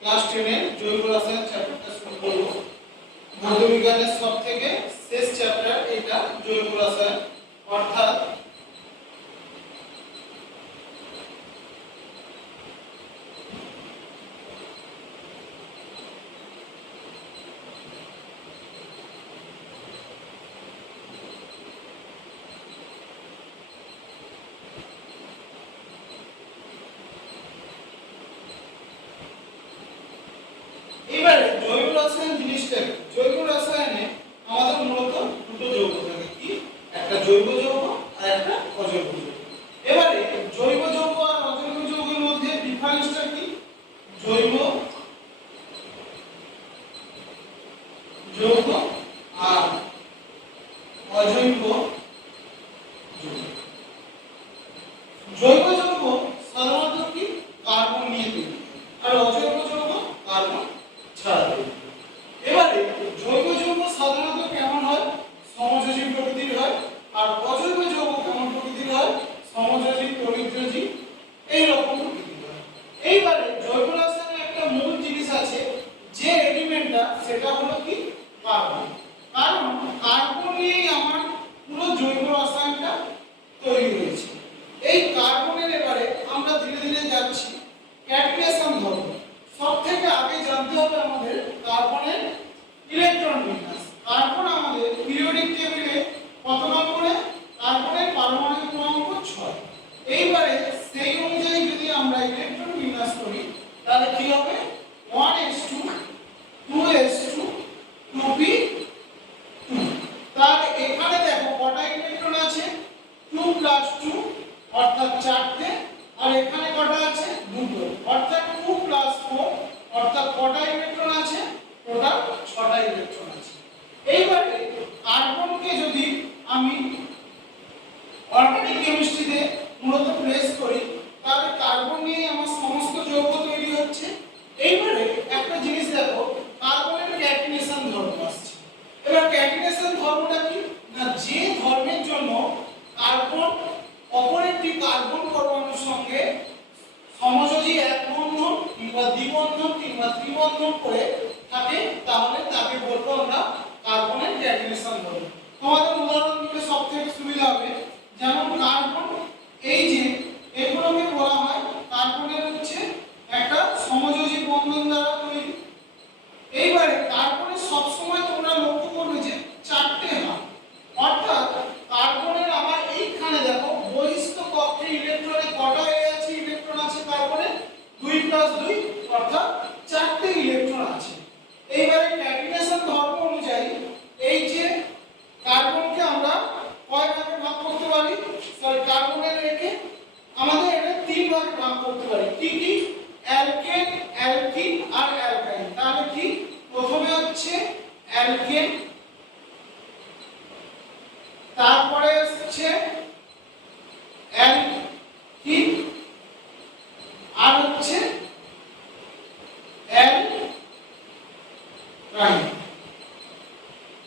Class 10 এর জৈব রসায়ন চ্যাপ্টারটা শুরু করব। ভৌতবিজ্ঞানের সবথেকে শেষ চ্যাপ্টার এটা জৈব রসায়ন, অর্থাৎ এবারে জৈব রসায়ন জিনিসটা জৈব রসায়নে আমাদের মূলত দুটো যৌগ থাকে, কি একটা জৈব যৌগ আর একটা অজৈব যৌগ। এবারে জৈব যৌগ আর অজৈব যৌগের মধ্যে ডিফারেন্সটা কি? জৈব যৌগ আর অজৈব যৌগ। জৈব যৌগ সাধারণত কি কার্বন নিয়ে তৈরি, আর অজৈব যৌগ কার্বন ছাড়া তৈরি। এবারে জৈব যৌগ সাধারণত কেমন হয়? সমযোজী প্রকৃতির হয়, আর অজৈব যৌগ কেমন প্রকৃতির হয়? সমযোজী, তড়িৎযোজী, এই রকম প্রকৃতির হয়। এইবারে জৈব রসায়নে একটা মূল জিনিস আছে, যে এলিমেন্টটা সেটা হলো কি কার্বন। কারণ কার্বন নিয়েই আমার পুরো জৈব রসায়নটা তৈরি হয়েছে। এই কার্বনের এবারে আমরা ধীরে ধীরে যাচ্ছি ক্যাটিনেশন ধর্ম। সবথেকে আগে জানতে হবে আমাদের কার্বনের ইলেকট্রন বিন্যাস। কার্বন আমাদের পিরিয়ডিক টেবিলে কত নম্বরে? কার্বনের পারমাণবিক ক্রমাঙ্ক 6। এইবারে সেই অনুযায়ী যদি আমরা ইলেকট্রন বিন্যাস করি তাহলে কি হবে? 1s2 2s2 2p2। তাহলে এখানে দেখো কটা ইলেকট্রন আছে? 2 + 2 অর্থাৎ 4টে, আর এখানে কটা আছে? দুটো, অর্থাৎ 2 + 4 অর্থাৎ কটা ইলেকট্রন আছে? টোটাল 6টা ইলেকট্রন আছে। এইবারে কার্বনকে যদি আমি অর্গানিক কেমিস্ট্রিতে মূলত প্লেস করি তাহলে কার্বন নিয়ে আমার সমস্ত যৌগ তৈরি হচ্ছে। এইবারে একটা জিনিস দেখো, কার্বনের ক্যাটিনেশন ধর্ম আসছে। এবার ক্যাটিনেশন ধর্মটা কি না, যে ধর্মের জন্য কার্বন অপর একটি কার্বন পরমাণুর সঙ্গে সমযোজী এক বন্ধন কিংবা দ্বিবন্ধন কিংবা ত্রিবন্ধন করে থাকে, তাহলে তাকে বলবো আমরা কার্বনের ক্যাটিনেশন ধর্ম। তোমাদের উদাহরণ দিলে সবথেকে সুবিধা হবে। যেমন কার্বন, এই যে এগুলোকে বলা হয় কার্বনের হচ্ছে একটা সমযোজী বন্ধন দ্বারা তৈরি। এইবারে কার্বনের সবসময় তোমরা লক্ষ্য করবে যে 4টে হাত, অর্থাৎ কার্বনের আমার এইখানে দেখো বহিস্থ কক্ষে ইলেকট্রনে কটা আছে? ইলেকট্রন আছে কার্বনের 2 + 2 অর্থাৎ 4টে ইলেকট্রন আছে। এইবারে ক্যাটিনেশন ধর্ম অনুযায়ী এই যে কার্বনকে আমরা কয় ভাগে ভাগ করতে পারি? কার্বনের রেখে আমাদের এটা 3 ভাগে ভাগ করতে পারি। কি কি? অ্যালকেন, অ্যালকিন আর অ্যালকাইন। তাহলে কি? প্রথমে হচ্ছে অ্যালকেন, তারপরে হচ্ছে অ্যালকিন, আর হচ্ছে অ্যালকাইন।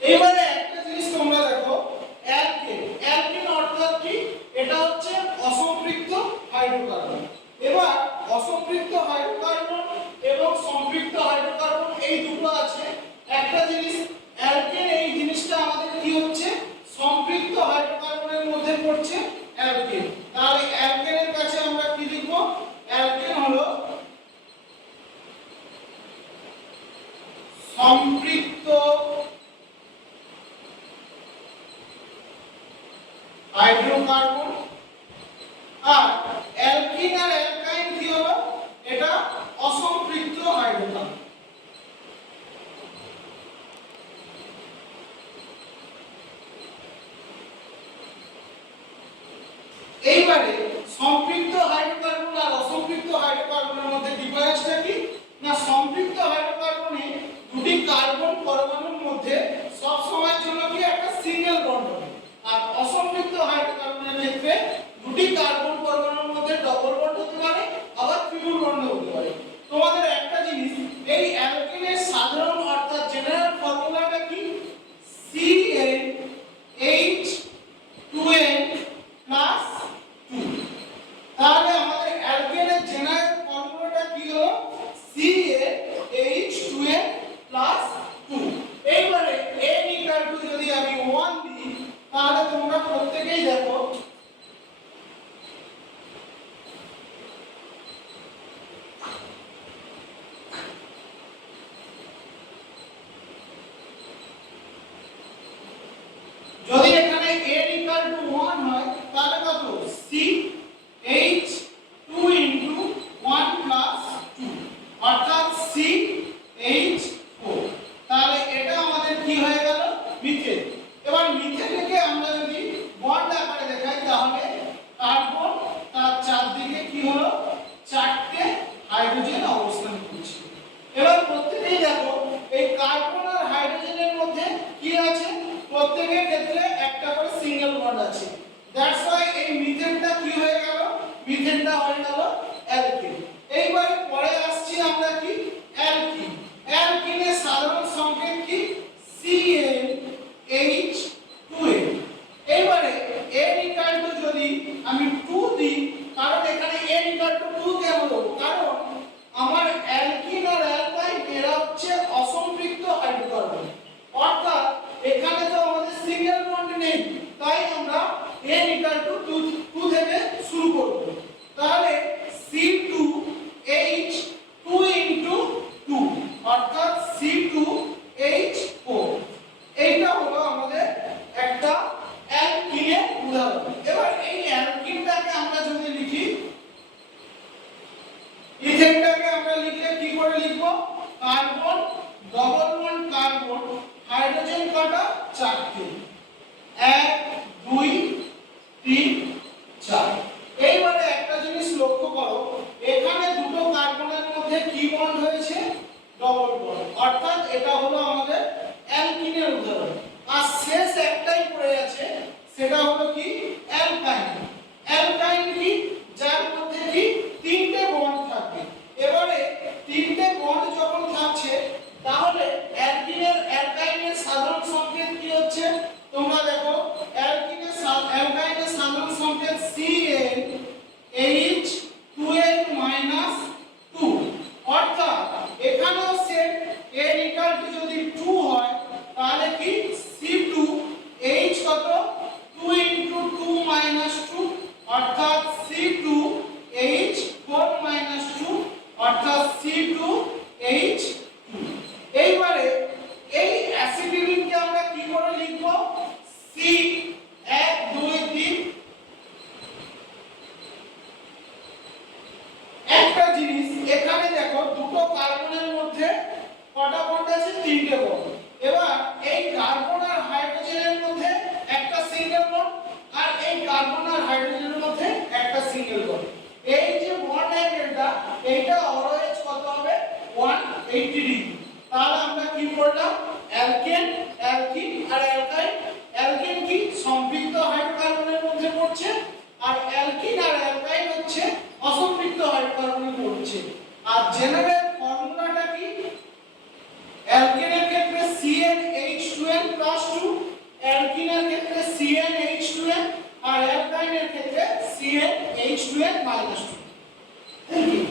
এবারে একটা জিনিস তোমরা দেখো, অ্যালকেন, অ্যালকেন অর্থাৎ কি? এটা হচ্ছে অসম্পৃক্ত হাইড্রোকার্বন। এবার অসম্পৃক্ত হাইড্রোকার্বন এবং সম্পৃক্ত হাইড্রোকার্বন এই দুটো আছে। একটা জিনিস অ্যালকেন, এই জিনিসটা আমাদের কি হচ্ছে? সম্পৃক্ত হাইড্রোকার্বনের মধ্যে পড়ছে অ্যালকেন। তাহলে অ্যালকেনের কাছে আমরা কি লিখব? অ্যালকেন হলো সম্পৃক্ত হাইড্রোকার্বন, আর অ্যালকিন আর অ্যালকাইন কি হলো? এটা অসম্পৃক্ত হাইড্রোকার্বন। এইবারে সম্পৃক্ত হাইড্রোকার্বন আর অসম্পৃক্ত হাইড্রোকার্বনের মধ্যে ডিফারেন্সটা কি না, সম্পৃক্ত হাইড্রোকার্বনে দুটি কার্বন পরমাণুর মধ্যে সব সময়ের জন্য কি একটা সিঙ্গেল বন্ড হবে, আর অসম্পৃক্ত হাইড্রোকার্বনের ক্ষেত্রে দুটি কার্বন পরমাণুর মধ্যে ডবল বন্ড হতে পারে, আবার ট্রিপল বন্ড হতে পারে। তোমাদের একটা জিনিস, এই অ্যালকেনের সাধারণ অর্থাৎ জেনারেল ফর্মুলাটা কি? CnH2n+2। তাহলে আমাদের অ্যালকেনের জেনারেল ফর্মুলাটা কি হলো? CnH কেন দেবো? কারণ আমার অ্যালকিন আর অ্যালকাইন এরা হচ্ছে অসম্পৃক্ত হাইড্রোকার্বন, অর্থাৎ এখানে তো আমাদের সিঙ্গেল বন্ড নেই, তাই আমরা n = 2 থেকে শুরু করব। তাহলে C2H2 অর্থাৎ C2H4, এইটা হলো আমাদের একটা অ্যালকিনের উদাহরণ। এবার এই অ্যালকিনটাকে আমরা যদি লিখি, ইথেনটাকে আমরা লিখলে কি করে লিখব? Carbon, double bond carbon, hydrogen কটা? 4টে, 1 2 3 4। এইবারে একটা জিনিস লক্ষ্য করো, এখানে দুটো কার্বনের মধ্যে কি বন্ড হয়েছে? ডবল বন্ড, অর্থাৎ এটা হলো আমাদের অ্যালকিনের উদাহরণ। আর শেষ একটাই পড়ে আছে, সেটা হলো কি? অ্যালকাইন। অ্যালকাইন কি? যার মধ্যে কি তিনটে বন্ড থাকবে। এবারে তিনটে বন্ড যখন থাকছে, তাহলে অ্যালকাইনের সাধারণ সংকেত কি হচ্ছে? তোমরা দেখো, অ্যালকাইনের সাধারণ সংকেত CnH2n-2, অর্থাৎ এখানেও সেম n = যদি 2 হয় তাহলে কি C2H কত? 2 × 2 - 2, অর্থাৎ C2H4 - 2, অর্থাৎ C2H2। এইবারে এই অ্যাসিটিলিনকে আমরা কি করে লিখব? C 1 2 3। একটা জিনিস এখানে দেখো, দুটো কার্বনের মধ্যে কটা বন্ড আছে? তিনটে বন্ড। এবার এই কার্বন আর হাইড্রোজেনের মধ্যে একটা সিঙ্গেল বন্ড, আর এই কার্বন আর হাইড্রোজেনের মধ্যে একটা সিঙ্গেল বন্ড। এই যে বন্ড অ্যাঙ্গেলটা, এইটা অলওয়েজ কত হবে? 180 ডিগ্রি। তাহলে আমরা কি করলাম? অ্যালকেন, অ্যালকিন আর অ্যালকাইন। অ্যালকেন কি? সম্পৃক্ত হাইড্রোকার্বনের মধ্যে পড়ছে, আর অ্যালকিন আর অ্যালকাইন হচ্ছে অসম্পৃক্ত হাইড্রোকার্বনে পড়ছে। আর জেনারেল ফর্মুলাটা কি? অ্যালকেনের ক্ষেত্রে CnH2n+2, অ্যালকিনের ক্ষেত্রে CnH2n, আর অ্যালকাইনের ক্ষেত্রে CnH2n-2। Thank you.